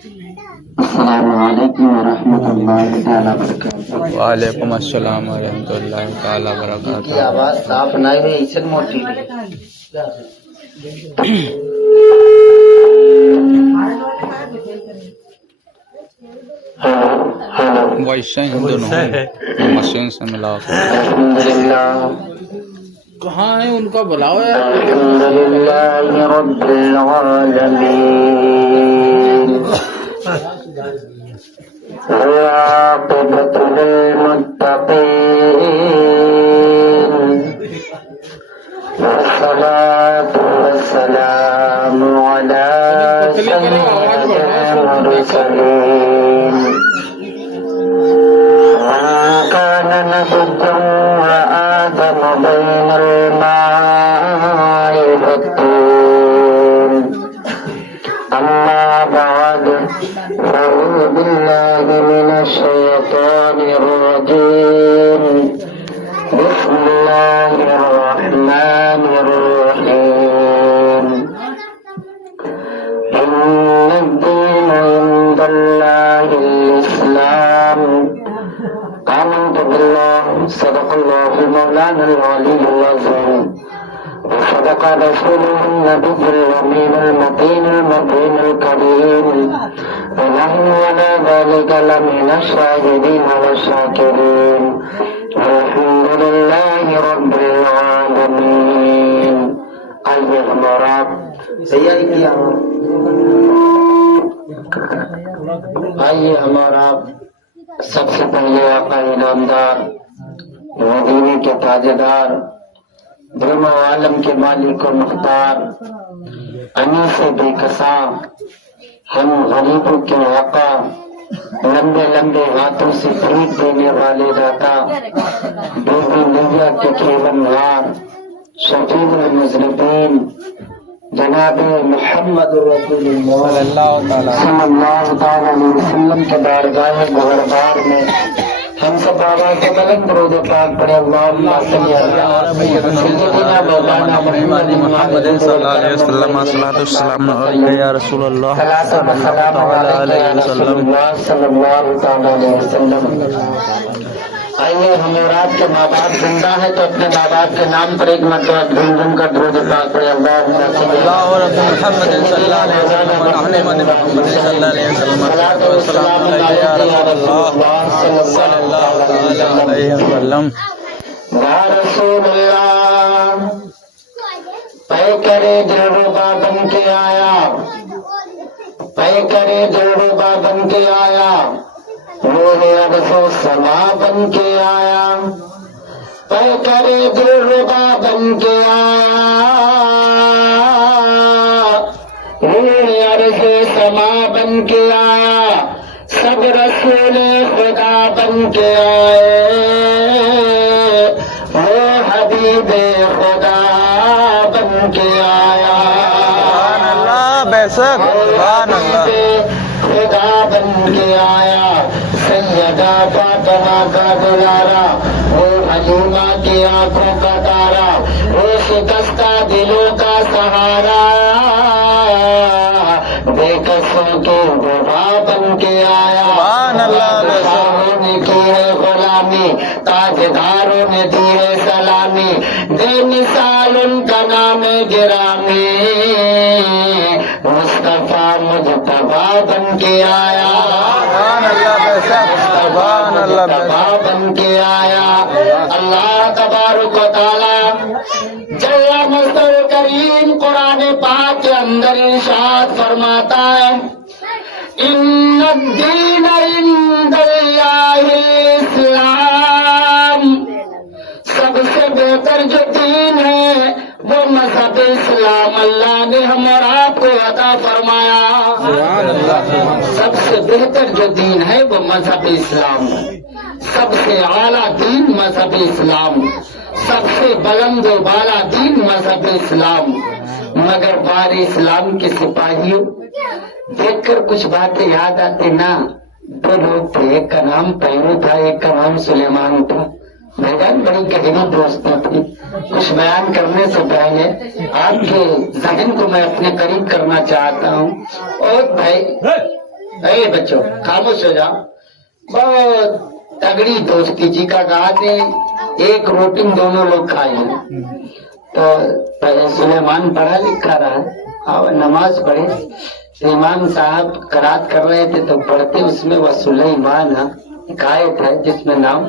السلام علیکم ورحمۃ اللہ تعالیٰ وبرکاتہ۔ وعلیکم السلام ورحمۃ اللہ تعالیٰ کی وبرکاتہ۔ آواز صاف نہ ہوئی اسن موٹی وائس سے ہندو مشین سے ملا الحمدللہ کہاں ہے ان کا بلاؤ یار۔ الحمدللہ رب العالمین والعاقبۃ للمتقین والصلاة والسلام علی سید المرسلین كان نبيا وآدم بين الماء والطين أما بعد فأعوذ بالله من الشيطان الرجيم بسم الله الرحمن الرحيم إن الدين عند الله الإسلام آمنت بالله صدق الله مولانا العلي العظيم وصدق رسوله النبي الأمين المتين المبين الكريم ونحن على ذلك لمن الشاهدين والشاكرين والحمد لله رب العالمين أيها المراد آئیے ہمارا سب سے پہلے آقا انعامدار مدینے کے تاجدار دونوں عالم کے مالک و مختار انیس بے کساں ہم غریبوں کے آقا لمبے لمبے ہاتھوں سے بھیک دینے والے داتا بیوی نیا کے کھیونہار شفیع المذنبین جناب محمد رسول اللہ صلی اللہ علیہ وسلم کے بارگاہ گہربار میں ہم سب آواز سے بلند درود پاک پڑھے اللہم صلی علی سیدنا مولانا محمد صلی اللہ علیہ وسلم الصلاۃ والسلام علیہ یا رسول اللہ صلی اللہ علیہ وسلم۔ آئیے ہمیں رات کے ماں باپ زندہ ہے تو اپنے ماں باپ کے نام پر ایک مرتبہ دھوم دھوم کا درود پاک پڑھے اللہم صلی محمد صلی اللہ علیہ وسلم محمد صلی اللہ علیہ وسلم الصلاۃ والسلام علیہ یا رسول اللہ صلی اللہ علیہ وسلم۔ یا رسول اللہ پیکرے دلربا بن کے آیا، پیکرے دلربا بن کے آیا، روح عرض و سما بن کے آیا، پیکرے دلربا بن کے آیا، روح عرض و سما بن کے آیا، سب رسول خدا بن کے آئے، وہ حبیب خدا بن کے آیا، سبحان اللہ بے شک سبحان اللہ خدا بن کے آیا، سیدہ فاطمہ کا دلارا، وہ حلیمہ کی آنکھوں کا تارا، وہ شکستہ دلوں کا سہارا، بے کسوں کی غبا بن کے آیا، سبحان اللہ بادشاہوں نے کی ہے غلامی، تاجداروں نے دی ہے سلامی، بے مثال ان کا نام گرامی، مصطفیٰ مجتبیٰ بن کے آیا، سبحان اللہ بے شک سبحان اللہ بے شک بن کے آیا۔ اللہ تبارک و تعالی جل مصدر کریم قرآن پاک کے اندر ارشاد فرماتا ہے ان الدین عند اللہ الاسلام، سب سے بہتر جو دین ہے وہ مذہب اسلام اللہ نے ہم اور آپ کو عطا فرمایا۔ سبحان اللہ سب سے بہتر جو دین ہے وہ مذہب اسلام ہے، سب سے اعلیٰ دین مذہب اسلام، سب سے بلند و بالا دین مذہب اسلام۔ مگر بار اسلام کے سپاہیوں دیکھ کر کچھ باتیں یاد آتی نا، دو لوگ تھے، ایک کا نام پیرو تھا، ایک کا نام سلیمان تھا، میدان بڑی گہری دوستی تھی۔ کچھ بیان کرنے سے پہلے آپ کے ذہن کو میں اپنے قریب کرنا چاہتا ہوں۔ اور بھائی अरे बच्चों खामोश हो जाओ। बहुत तगड़ी दोस्ती जी का कहा थे, एक रोटी में दोनों लोग खाए। तो सुलेमान पढ़ा लिखा रहा और नमाज पढ़े। तो इमाम साहब करात कर रहे थे तो पढ़ते उसमें वह सुलेमान आयत है जिसमें नाम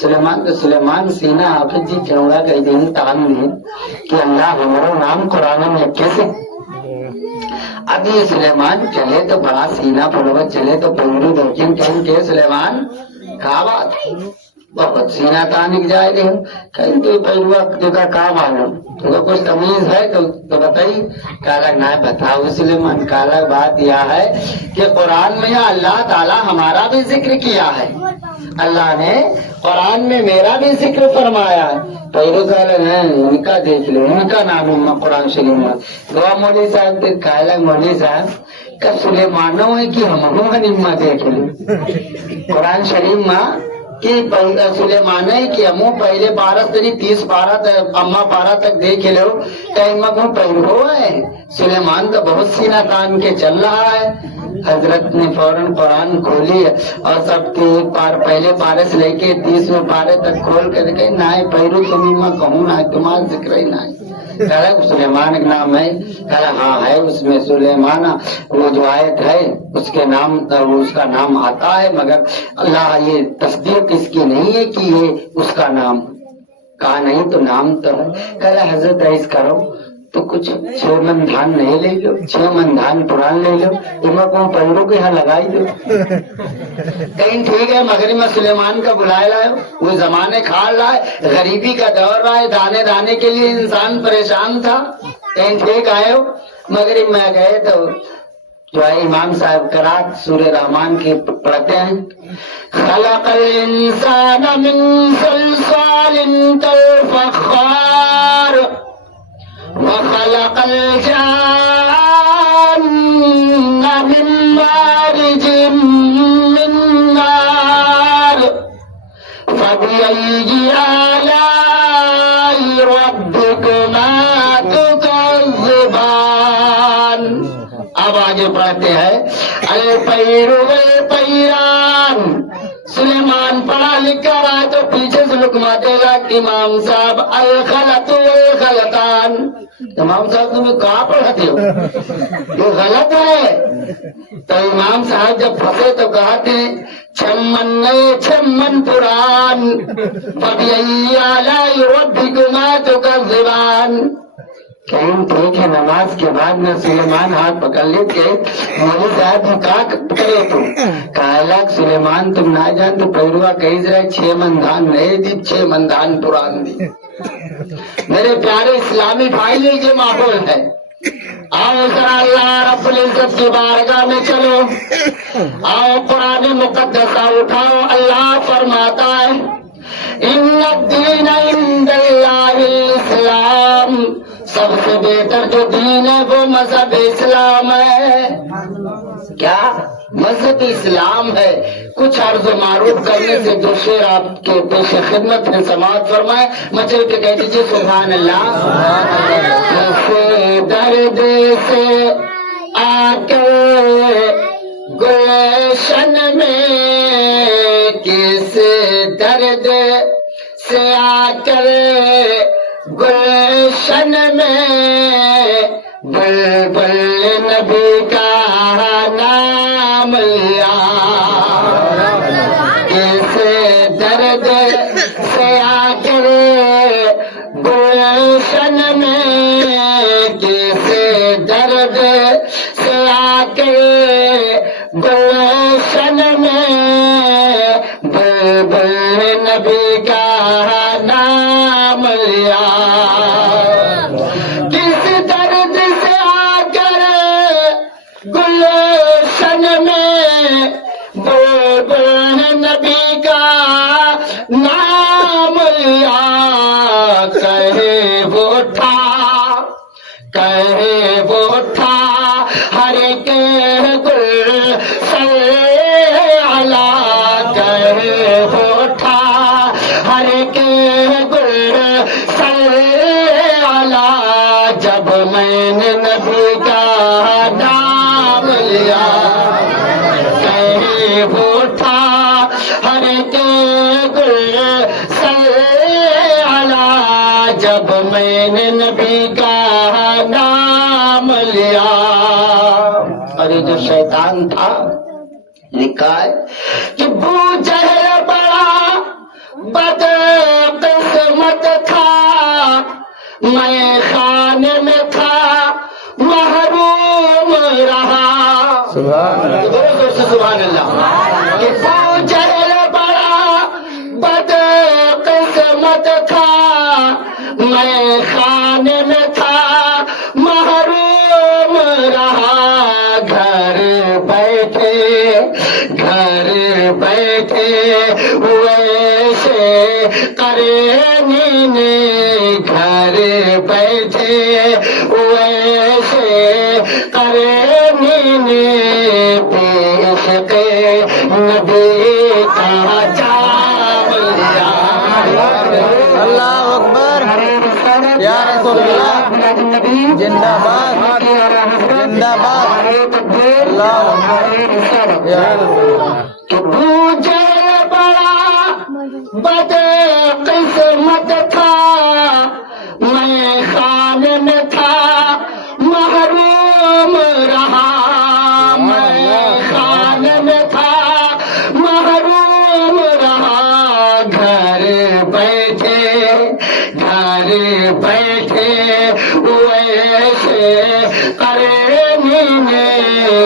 सुलेमान। तो सुलेमान सीना हाफिज जी चौड़ा कई दिन तान दिए कि अल्लाह हमारा नाम कुरान में कैसे। अब ये सुलेमान चले तो बड़ा सीना फड़वत चले तो पंगरू दर्जन कहीं के सुलेमान का बात बहुत सीना तानिक जाए रहे कहीं तो पहलुआ तुका का मालूम तुका कुछ तमीज है तो बताइए। काला ना बताओ सुलेमान। काला बात यह है कि कुरान में अल्लाह ताला हमारा भी जिक्र किया है। अल्लाह ने कुरान में मेरा भी जिक्र फरमाया है। पहले काला है उनका देख लो, उनका नाम है कुरान शरीफ में। दुआ मौली साहब काला मौली साहब का सुलेमानो है कि हम निम्मा देख लो कुरान शरीफ में कि सुलेमान है कि हमू पहले 12 से 30 पारा तक अम्मा पारा तक देख लो टाइम पहलो है। सुलेमान तो बहुत सीना तान के चल रहा है। हजरत ने फौरन कुरान खोली और सबके एक पार पहले पारे से लेके 30वें पारे तक खोल कर देखे ना पहलू तुम्हें मैं कहूँ ना तुम्हारा जिक्र ही ना सुलेमान का नाम है। कहा हाँ है उसमें सुलेमान वो जो आयत है उसके नाम उसका नाम आता है मगर अल्लाह ये तस्दीक इसकी नहीं है कि ये उसका नाम कहा नहीं तो नाम तो है। कहा हजरत ऐस करो तो कुछ 6 मन धान नहीं ले लो 6 मन धान पुरान ले लो इमा को पंद्रों के यहाँ लगाई दो कहीं ठीक है। मगरिब में सुलेमान का बुलाया लाओ वो जमाने खा रहा है गरीबी का दौर रहा है दाने दाने के लिए इंसान परेशान था। कहीं ठीक आए हो मगरिब में गए तो जो है इमाम साहब करात सूरह रहमान के पढ़ते हैं। खलक़ल इंसान मिन सलसालिन कल फख्खार वखलक़ल जान्न मिन मारिजिन मिन नार फबिअय्यि आलाइ रब्बिकुमा तुकज़्ज़िबान। अब आगे पढ़ते हैं अल पैरू वल पैरान। सुलेमान पढ़ा लिखा रहा तो पीछे से लुकमा देगा कि इमाम साहब अल खलतु वल खलतान। इमाम साहब तुम्हें कहाँ पढ़ाते हो ये गलत है। तो इमाम साहब जब फंसे तो कहते छम्मन नए छम्मन पुरान फबिअय्यि आलाइ रब्बिकुमा तुकज़्ज़िबान। कहीं ठीक है नमाज के बाद में सुलेमान हाथ पकड़ लेते मौलवी साहब का करे तो कहला सुलेमान तुम ना जान तो पैरवा कही जरा 6 मन धान नहीं दी 6 मन धान पुरान दी। मेरे प्यारे इस्लामी भाई लीजिए माहौल है आओ जरा अल्लाह रब्बुल इज्जत की बारगाह में चलो आओ कुरान मुकद्दसा उठाओ। अल्लाह फरमाता है इन्ना दीन इंदल्लाहिल इस्लाम सबसे बेहतर जो दीन है वो मजहब इस्लाम है। क्या मजहब इस्लाम है। कुछ अर्ज मारूफ करने से जो शेर आपके पेश खिदमत में समाअत फरमाए मचल के कह दीजिए सुभान अल्लाह। कैसे दर्द से आकर गुलशन में किस दर्द से आकर गुलशन में बुलबुल नबी का नाम लिया। किस दर्द से आकर गुलशन में किस दर्द से आकर गुलशन में बुलबुल नबी का नाम लिया। किस दर्द से आकर गुलशन में बुलबुल नबी का नाम लिया। कहे वो था हर के गुल इंसान था। लिखा है कि अबू जहल बड़ा बदकिस्मत था, मैं खाने में था महरूम रहा। सुभान अल्लाह। कि अबू जहल बड़ा बदकिस्मत था, मैं खाने में था महरूम रहा। घर बैठे वैसे करेंगे, घर बैठे वैसे करेंगे, पेश के नबी का जाम लिया। अल्लाह अकबर, या रसूलुल्लाह, जिंदाबाद जिंदाबाद, अल्लाह अकबर, या रसूलुल्लाह। कि अबू जहल बड़ा बदकिस्मत था, मैं खाने में था महरूम रहा। मैं खाने में था महरूम रहा। घर बैठे वैसे करेंगे,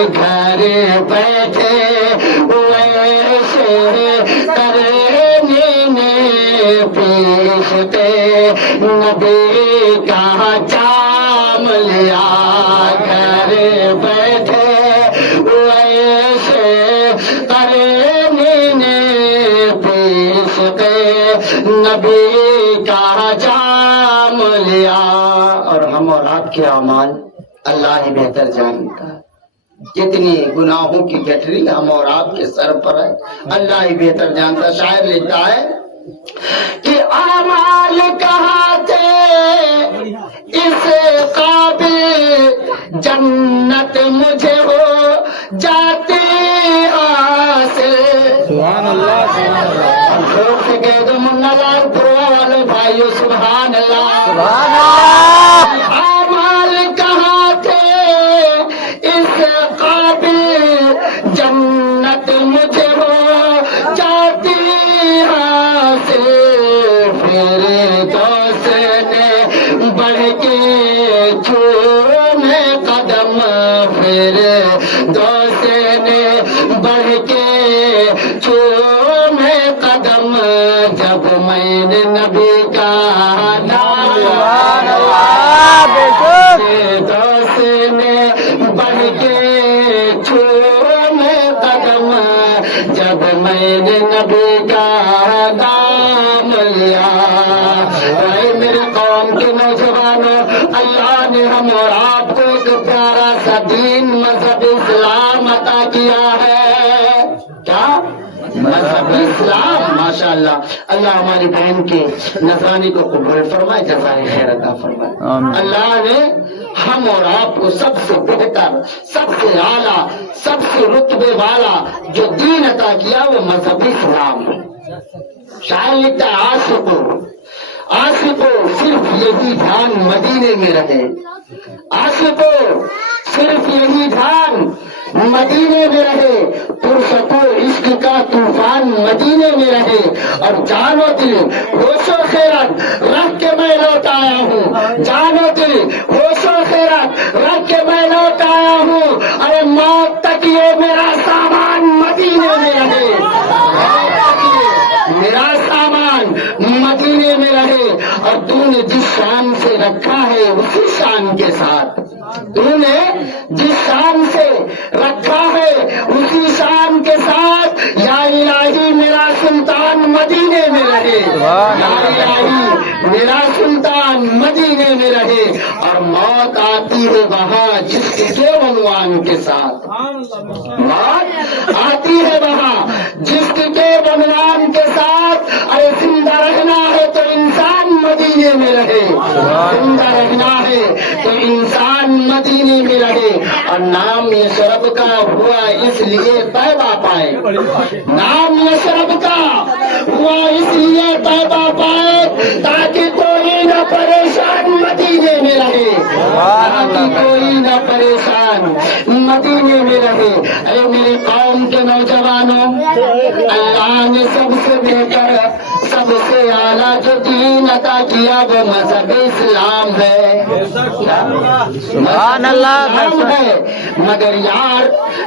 घर बैठे वैसे करेंगे, पेश के नबी का जाम लिया। घर बैठे वैसे करेंगे, पेश के नबी का जाम लिया। और हम और आपके अमाल अल्लाह ही बेहतर जानता है। जितनी गुनाहों की गठरी हम और आपके सर पर है, अल्लाह ही बेहतर जानता। शायर लिखता है कि अमाल कहाँ थे इस काबिल, जन्नत मुझे हो जाती हासिल। सुभान अल्लाह, सुभान अल्लाह, जोर से कह दो मुन्ना लाल पुरवा वाले भाइयों, सुभान अल्लाह। सुभान अल्लाह। अमाल कहाँ थे इस काबिल, जन्नत मुझे हो जाती हासिल। फिर दोस्त ने बढ़ के चूमे कदम, फिर दोस्त ने बढ़ के चूमे कदम, जब मैंने नबी का नाम सुभान अल्लाह, बेशक दोस्त ने बढ़ के चूमे कदम, जब मैंने नबी का नाम लिया। ऐ मेरे कौम के नौजवानों, अल्लाह ने हम और आपको एक प्यारा सा दीन मजहब इस्लाम अता किया है। क्या मजहब इस्लाम? माशाअल्लाह। अल्लाह हमारी बहन के नजरानी को कबूल फरमाए, जज़ाए खैर अता फरमाए। आमीन। अल्लाह ने हम और आपको सबसे बेहतर, सबसे आला, सबसे रुतबे वाला जो दीन अता किया वो मजहब इस्लाम है। शायर लिखता है आशिको सिर्फ यही ध्यान मदीने में रहे, आशिको सिर्फ यही ध्यान मदीने में रहे, पुरसतो इश्क का तूफान मदीने में रहे। और जानो दिल होशो खैरत रख के मैं लौट आया हूँ, जानो दिल होशो खैरत रख के मैं लौट आया हूँ। अरे मौत तक ये मेरा सामान मदीने में रहे, मौत तक ये मेरा सामान मदीने में रहे। और तूने जिस शान से रखा है उसी शान के साथ, तूने जिस शान से रखा है उसी शान के साथ, या इलाही मेरा सुल्तान मदीने में रहे, या इलाही मेरा सुल्तान मदीने में रहे। और मौत आती है वहाँ जिसके बनवान के साथ, मौत आती है वहाँ जिसके बनवान के साथ। अरे जिंदा रहना है तो इंसान मदीने में रहे, जिंदा रहना है तो इंसान मदीने में रहे। और नाम यशरब का हुआ इसलिए तैबा पाए, नाम यशरब का हुआ इसलिए तैबा पाए ताकि कोई न परेशान मदीने में रहे, ताकि कोई न परेशान मदीने में रहे। अरे मेरे कौम के नौजवानों, अल्लाह ने सबसे बेहतर, सबसे आला जो दीन अता किया वो मजहब इस्लाम है। सुभान अल्लाह। इस्लाम है। मगर यार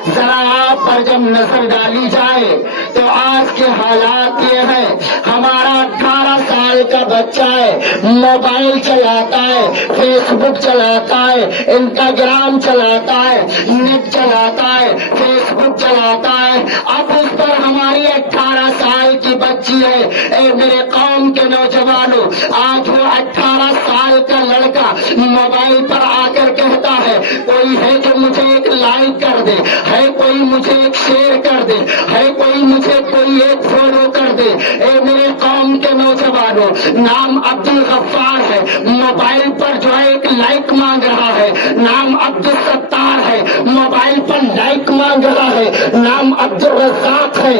जरा आप पर जब नजर डाली जाए तो आज के हालात ये हैं, हमारा 18 साल का बच्चा है, मोबाइल चलाता है, फेसबुक चलाता है, इंस्टाग्राम चलाता है, नेट चलाता है, फेसबुक चलाता है। अब उस पर हमारी 18 साल की बच्ची है। ए मेरे कौम के नौजवानों, आज वो 18 साल का लड़का मोबाइल पर आकर कहता है कोई है जो मुझे एक लाइक कर दे, है कोई मुझे एक शेयर कर दे, है कोई मुझे कोई एक फॉलो कर दे। ए मेरे कौम के नौजवानों, नाम अब्दुल गफ्फार है, मोबाइल पर जो है एक लाइक मांग रहा है। नाम अब्दुल सत्तार है, मोबाइल पर लाइक मांग रहा है। नाम अब्दुल रज़ाक है,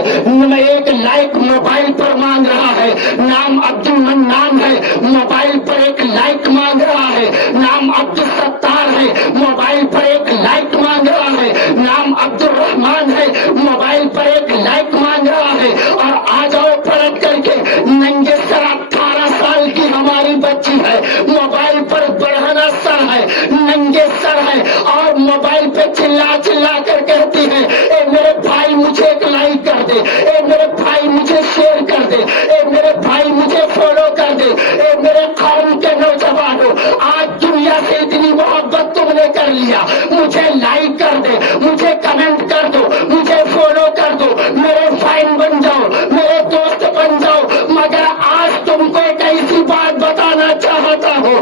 एक लाइक मोबाइल पर मांग रहा है। नाम अब्दुल मन्नान है, मोबाइल पर एक लाइक मांग रहा है। नाम अब्दुल सत्तार है, मोबाइल पर एक लाइक मांग रहा है। नाम अब्दुल रहमान है, मोबाइल पर एक लाइक मांग रहा है। और आ जाओ पलट करके, नंगे सर 18 साल की हमारी बच्ची है, मोबाइल पर बढ़ाना सर है, नंगे सर है, और मोबाइल पे चिल्ला चिल्ला कर कहती है ए मेरे भाई मुझे एक लाइक कर दे, ए मेरे भाई मुझे शेयर कर दे, ए मेरे भाई मुझे फॉलो कर दे। ए मेरे कौम के नौजवानों, आज दुनिया से इतनी मोहब्बत तुमने कर लिया, मुझे लाइक कर दे, मुझे कमेंट कर दो, मुझे फॉलो कर दो, मेरे फैन बन जाओ, मेरे दोस्त बन जाओ। मगर आज तुमको एक ऐसी बात बताना चाहता हूँ,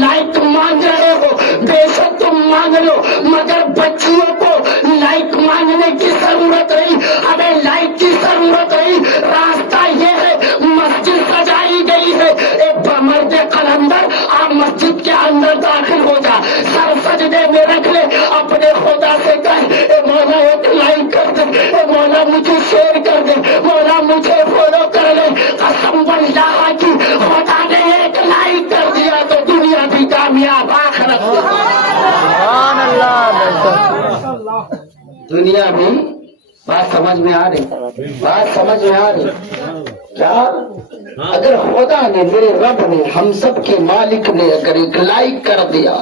लाइक मांग रहे हो, बेशक तुम मांग लो, मगर बच्चियों को लाइक मांगने की जरूरत नहीं, हमें लाइक की जरूरत नहीं। रास्ता ये है, मस्जिद सजाई गई है, एक मर्द कलंदर आप मस्जिद के अंदर दाखिल हो जा, सर सजदे में रख ले, अपने खुदा से कह ए मौला एक लाइक कर दे, ए मौला मुझे शेयर कर दे, मौला मुझे फॉलो कर ले। कसम वल्लाह की, खुदा ने एक लाइक कर दिया तो दुनिया भी कामयाब, आखिरत भी। सुभान अल्लाह। दुनिया भी। बात समझ में आ रही? बात समझ में आ रही? क्या अगर खुदा ने, मेरे रब ने, हम सब के मालिक ने अगर एक लाइक कर दिया,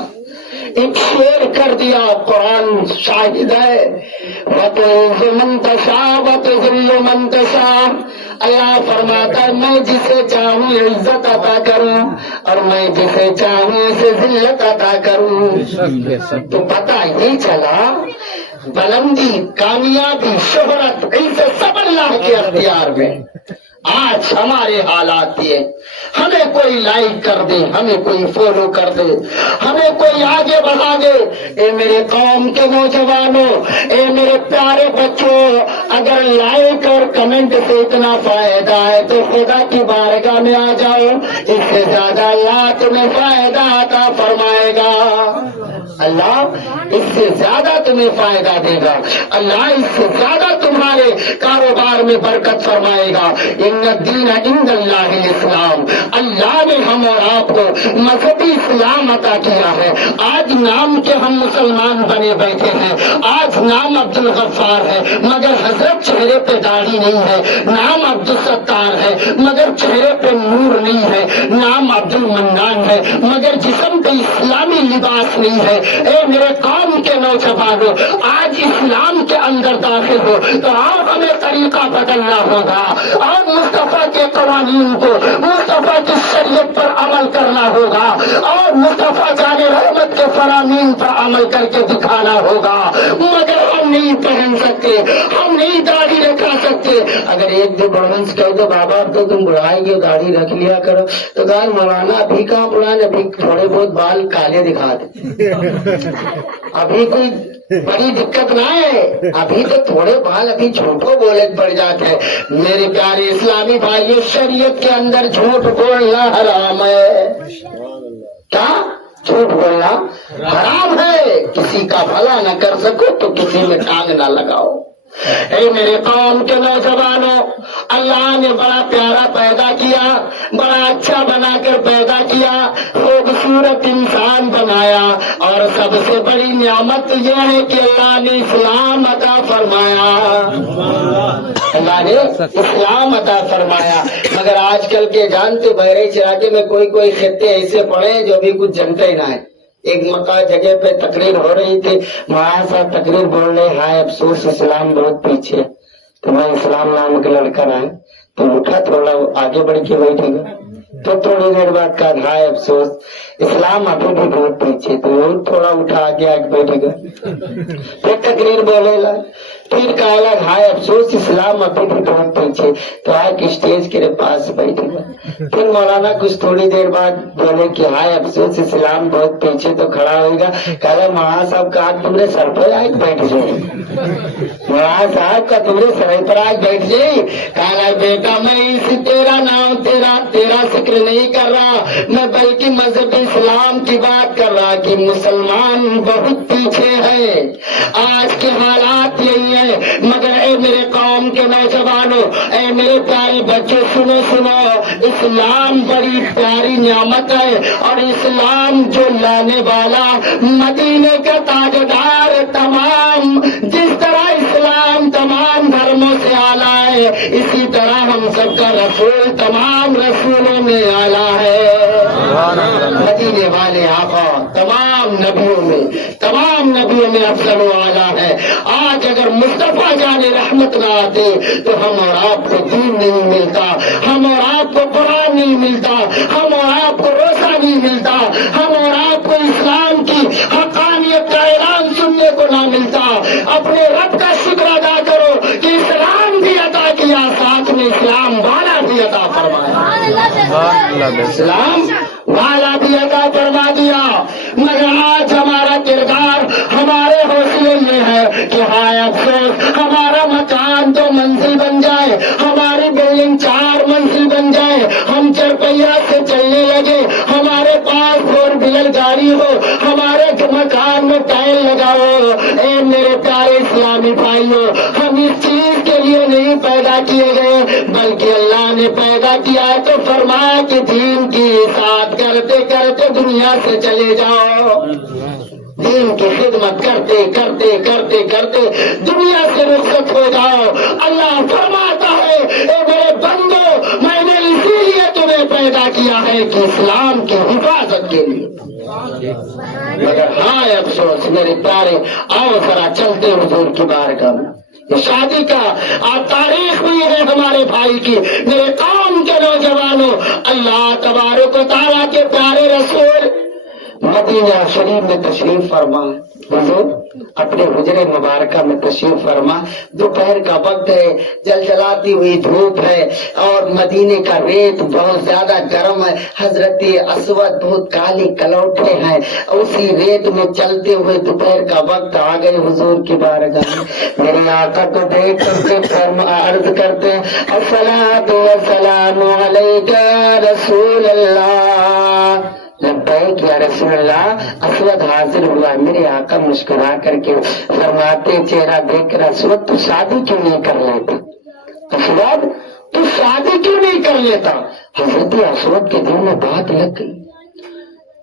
एक शेयर कर दिया, कुरान शाहिद है, वतुइज़्ज़ु मन तशा वतुज़िल्लु मन तशा। अल्लाह फरमाता है मैं जिसे चाहूँ इज्जत अता करूँ और मैं जिसे चाहूँ उसे जिल्लत अता करूँ। तो पता ये चला बुलंदी, कामयाबी, शोहरत, इज्जत सब अल्लाह के अख्तियार में। आज हमारे हालात ये, हमें कोई लाइक कर दे, हमें कोई फॉलो कर दे, हमें कोई आगे बढ़ा दे। ए मेरे कौम के नौजवानों, ए मेरे प्यारे बच्चों, अगर लाइक और कमेंट से इतना फायदा है तो खुदा की बारगाह में आ जाओ, इससे ज्यादा अल्लाह तुम्हें फायदा अता फरमाएगा। अल्लाह इससे ज्यादा तुम्हें फायदा देगा, अल्लाह इससे ज्यादा तुम्हारे कारोबार में बरकत फरमाएगा। इन्ना दीन इंदल्लाहिल इस्लाम, अल्लाह ने हम और आपको मजहबी इस्लाम अता किया है। आज नाम के हम मुसलमान बने बैठे हैं, आज नाम अब्दुल गफ्फार है मगर हजरत चेहरे पे दाढ़ी नहीं है, नाम अब्दुल सत्तार है मगर चेहरे पे नूर नहीं है, नाम अब्दुल मन्नान है मगर जिस्म पे इस्लामी लिबास नहीं है। ए मेरे कौम के नौजवानों, आज इस्लाम के अंदर दाखिल हो तो आप हमें तरीका बदलना होगा और मुस्तफा के कवानीन को, मुस्तफा की शरीयत पर अमल करना होगा और मुस्तफा जाने रहमत के फरामीन पर अमल करके दिखाना होगा। मगर हम नहीं पहन सकते, हम नहीं दाढ़ी रखा सकते। अगर एक दो बड़वन से कह दो बाबा अब तो तुम बुढ़ाएंगे दाढ़ी रख लिया करो, तो कहा मौलाना अभी कहाँ बुढ़ाए, अभी थोड़े बहुत बाल काले दिखा दे, अभी कोई बड़ी दिक्कत ना है, अभी तो थोड़े बाल अभी झूठो बोले पड़ जाते हैं। मेरे प्यारे इस्लामी भाइयों, शरीयत के अंदर झूठ बोलना हराम है। क्या? झूठ बोलना हराम है। किसी का भला न कर सको तो किसी में टांग ना लगाओ। ए मेरे कौम के नौजवानों, अल्लाह ने बड़ा प्यारा पैदा किया, बड़ा अच्छा बनाकर पैदा किया, खूबसूरत خوبصورت انسان بنایا، اور سب سے بڑی نعمت یہ ہے کہ اللہ نے اسلام عطا فرمایا، اللہ نے اسلام عطا فرمایا۔ مگر آج کل کے جانتے بہرائچ علاقے میں کوئی خطے ایسے پڑے ہیں جو بھی کچھ جانتے ہی نہ ہے۔ ایک مکہ جگہ پہ تقریر ہو رہی تھی، وہاں صاحب تقریر بول رہے، ہائے افسوس اسلام بہت پیچھے، تو میں اسلام نام کا لڑکا رہا تو اٹھا، تھوڑا آگے بڑھ کے بیٹھے گا، تو تھوڑی دیر بعد کہا ہائے افسوس اسلام ابھی بھی بہت پیچھے، تو وہ تھوڑا اٹھا آگے بیٹھے گا، پھر تقریر بولے گا، پھر کہا لگ ہائے افسوس اسلام ابھی بھی بہت پیچھے، تو آ کے اسٹیج کے پاس بیٹھے گا، پھر مولانا کچھ تھوڑی دیر بعد بولے کہ ہائے افسوس اسلام بہت پیچھے، تو کھڑا ہوئے گا، کہا مولانا صاحب کا تم نے سر پہ آج بیٹھ جائے، مولانا صاحب کا تم نے سر پر آج بیٹھ جائے، کہا بیٹا میں اس تیرا نام تیرا ذکر نہیں کر رہا، میں بلکہ مذہب اسلام کی بات کر رہا کہ مسلمان بہت پیچھے ہے، آج کے حالات یہی ہے۔ مگر اے میرے قوم کے نوجوانوں، اے میرے پیارے بچے، سنو سنو، اسلام بڑی پیاری نعمت ہے، اور اسلام جو لانے والا مدینے کا تاجدار، تمام جس طرح اسلام تمام دھرموں سے اعلیٰ ہے، اسی طرح ہم سب کا رسول تمام رسولوں میں اعلیٰ ہے۔ مدینے والے آقا تمام نبیوں میں افضل و اعلیٰ ہے۔ آج اگر مصطفیٰ جان رحمت نہ آتے تو ہم اور آپ کو دین نہیں ملتا، ہم اور آپ کو قرآن نہیں ملتا، ہم اور آپ کو روزہ نہیں ملتا، ہم اور آپ کو اسلام کی حقانیت کا اعلان سننے کو نہ ملتا۔ اپنے رب کا شکر ادا کرو کہ اسلام بھی عطا کیا، ساتھ میں اسلام والا بھی عطا فرمایا، اسلام والا بھی عطا فرما دیا۔ مگر آج ہمارا کردار ہمارے حوصلے میں ہے کہ ہائے افسوس ہمارا مکان تو منزل بن جائے، ہماری بلڈنگ 4 منزل بن جائے، ہم چرپیا سے چلنے لگے، ہمارے پاس 4 ویلر گاڑی ہو، ہمارے مکان میں ٹائل لگاؤ۔ اے میرے پیارے اسلامی بھائیوں، ہم اس چیز کے لیے نہیں پیدا کیے گئے، بلکہ اللہ نے پیدا کیا ہے تو فرمایا کہ دین کی اطاعت کرتے کرتے دنیا سے چلے جاؤ، دین کی خدمت کرتے کرتے کرتے کرتے دنیا سے رخصت ہو جاؤ۔ اللہ فرماتا ہے اے میرے بندو، میں نے اسی لیے تمہیں پیدا کیا ہے کہ اسلام کی حفاظت کے لیے۔ مگر ہائے افسوس میرے پیارے، آؤ ذرا چلتے حضور کی بارگاہ میں۔ یہ شادی کا تاریخ ہوئی ہے ہمارے بھائی کی، میرے قوم کے نوجوانوں، اللہ تبارک و تعالیٰ کے پیارے رسول مدینہ شریف میں تشریف فرما، حضور اپنے حجرے مبارکہ میں تشریف فرما، دوپہر کا وقت ہے، جلجلاتی ہوئی دھوپ ہے، اور مدینے کا ریت بہت زیادہ گرم ہے، حضرت اسود بہت کالے کلوٹے ہیں، اسی ریت میں چلتے ہوئے دوپہر کا وقت آ گئے حضور کی بارگاہ میں۔ میرے آقا کو دیکھ کر عرض کرتے ہیں الصلاۃ والسلام علیک یا رسول اللہ، لبیک یا رسول اللہ۔ اسود حاضر ہوا، میرے آقا مسکرا کر کے فرماتے، چہرہ دیکھ کر اسود تو شادی کیوں نہیں کر لیتا، اسود تو شادی کیوں نہیں کر لیتا؟ حضرت اسود کے دل میں بات لگ گئی،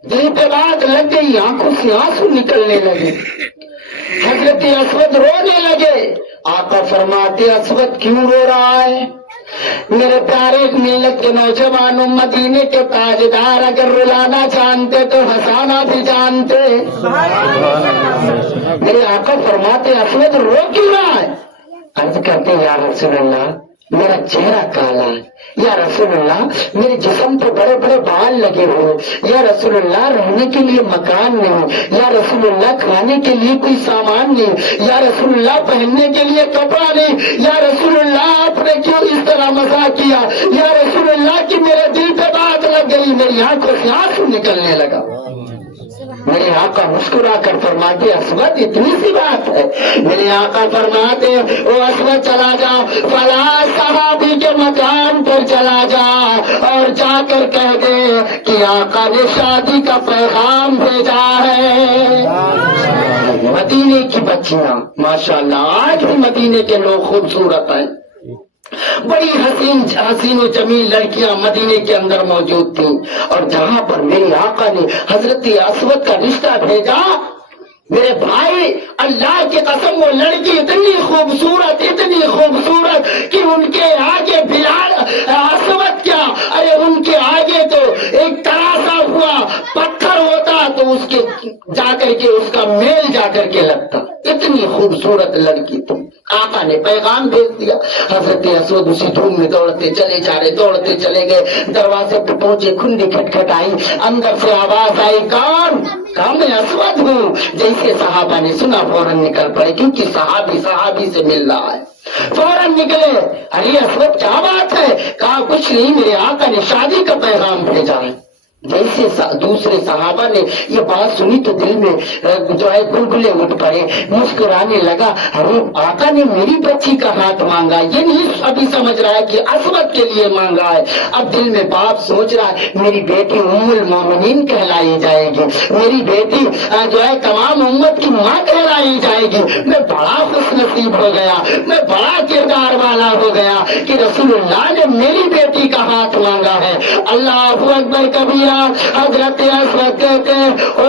دل پہ بات لگ گئی، آنکھوں سے آنسو نکلنے لگے، حضرت اسود رونے لگے۔ آقا فرماتے اسود کیوں رو رہا ہے؟ میرے پیارے ملت کے نوجوانوں، مدینے کے تاجدار اگر رلانا جانتے تو ہنسانا بھی جانتے۔ میرے آقا فرماتے اسود رو کیوں رہا ہے؟ عرض کرتے یا رسول اللہ میرا چہرہ کالا ہے، یا رسول اللہ میرے جسم پہ بڑے بڑے بال لگے ہوئے، یا رسول اللہ رہنے کے لیے مکان نہیں، یا رسول اللہ کھانے کے لیے کوئی سامان نہیں، یا رسول اللہ پہننے کے لیے کپڑا نہیں، یا رسول اللہ آپ نے کیوں اس طرح مزاق کیا، یا رسول اللہ کی میرے دل پہ بات لگ گئی، میری آنکھوں سے آنسو نکلنے لگا۔ میرے آقا مسکرا کر فرماتے اسود اتنی سی بات ہے؟ میرے آقا فرماتے او اسود چلا جا، فلاں صحابی کے مکان پر چلا جا اور جا کر کہہ دے کہ آقا نے شادی کا پیغام بھیجا ہے۔ مدینے کی بچیاں ماشاءاللہ، آج بھی مدینے کے لوگ خوبصورت ہیں، بڑی حسین و جمیل لڑکیاں مدینے کے اندر موجود تھیں، اور جہاں پر میرے آقا نے حضرت اسود کا رشتہ بھیجا، میرے بھائی اللہ کی قسم وہ لڑکی اتنی خوبصورت کہ ان کے آگے بلال اسود کیا، ارے ان کے آگے تو ایک تراشا ہوا پتھر ہوتا تو اس کے جا کر کے اس کا میل جا کر کے لگتا، اتنی خوبصورت لڑکی تھی۔ آقا نے پیغام بھیج دیا، حضرت اسود اسی دھوم میں دوڑتے چلے گئے، دروازے پہ پہنچے، کھنڈی کھٹکھٹائی، اندر سے آواز آئی، کون؟ کہا میں اسود ہوں۔ جیسے صحابہ نے سنا فوراً نکل پڑے، کیونکہ صحابی سے مل رہا ہے، فوراً نکلے، ارے اسود کیا بات ہے؟ کہا کچھ نہیں، میرے آقا نے شادی کا پیغام بھیجا ہے۔ جیسے دوسرے صحابہ نے یہ بات سنی تو دل میں جو ہے گلگلے اٹھ پڑے، مسکرانے لگا، ارے آقا نے میری بچی کا ہاتھ مانگا، یہ نہیں ابھی سمجھ رہا ہے کہ اسود کے لیے مانگا ہے، اب دل میں باپ سوچ رہا ہے میری بیٹی ام المومنین کہلائی جائے گی، میری بیٹی جو ہے تمام امت کی ماں کہلائی جائے گی، میں بڑا خوش نصیب ہو گیا، میں بڑا کردار والا ہو گیا کہ رسول اللہ نے میری بیٹی کا ہاتھ مانگا ہے۔ اللہ اکبر کبیرہ۔ حضرت اسود کہتے ہیں، او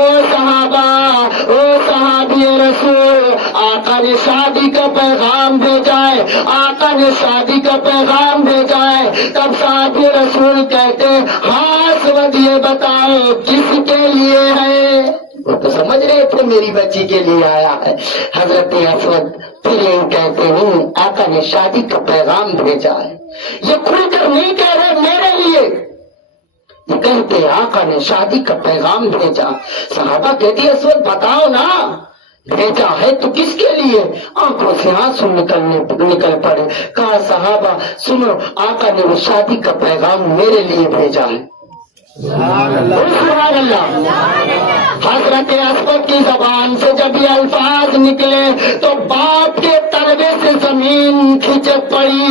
صحابی رسول، آقا نے شادی کا پیغام بھیجا ہے، آقا نے شادی کا پیغام بھیجا ہے۔ تب صحابی رسول کہتے ہیں، ہاں اسود یہ بتاؤ کس کے لیے ہے؟ وہ تو سمجھ رہے تھے میری بچی کے لیے آیا ہے۔ حضرت اسود پھر یہ کہتے ہیں، آقا نے شادی کا پیغام بھیجا ہے، یہ کھل کر نہیں کہہ رہے میرے لیے، یہ کہتے آقا نے شادی کا پیغام بھیجا۔ صحابہ کہتی ہے اسود بتاؤ نا، بھیجا ہے تو کس کے لیے؟ آنکھوں سے آنسو نکل پڑے۔ کہا صحابہ سنو، آقا نے وہ شادی کا پیغام میرے لیے بھیجا ہے۔ سبحان اللہ۔ حضرت اسود کی زبان سے جب یہ الفاظ نکلے تو باپ کے تلوے سے زمین کھچک پڑی،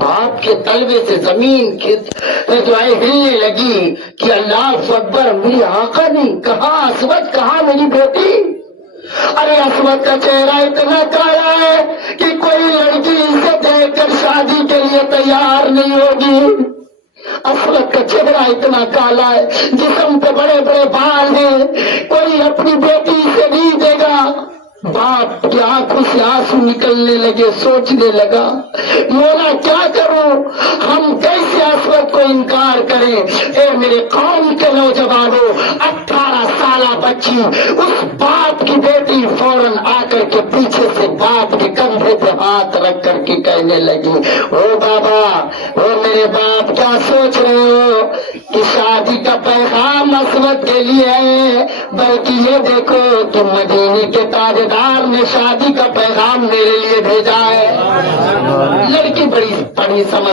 باپ کے تلوے سے زمین جو ہے ہلنے لگی کہ اللہ اکبر، میری آقا نے کہا اسود، کہا میری بیٹی۔ ارے اسود کا چہرہ اتنا کالا ہے کہ کوئی لڑکی اسے دیکھ کر شادی کے لیے تیار نہیں ہوگی۔ اسود کا چہرہ اتنا کالا ہے، جسم پہ بڑے بڑے بال ہیں، کوئی اپنی بیٹی سے نہیں دے گا۔ باپ کی آنکھوں سے آنسو نکلنے لگے، سوچنے لگا مولا کیا کروں، ہم کیسے اسود کو انکار کریں؟ اے میرے قوم کے نوجوانوں، 18 سالہ بچی اس باپ کی بیٹی فوراً آ کر کے پیچھے سے باپ کے کندھے پہ ہاتھ رکھ کر کے کہنے لگی، او بابا، او میرے باپ، کیا سوچ رہے ہو کہ شادی کا پیغام اسود کے لیے ہے؟ بلکہ یہ دیکھو کہ مدینے کے تاجدار نے شادی کا پیغام میرے لیے بھیجا ہے۔ لڑکی بڑی سمجھ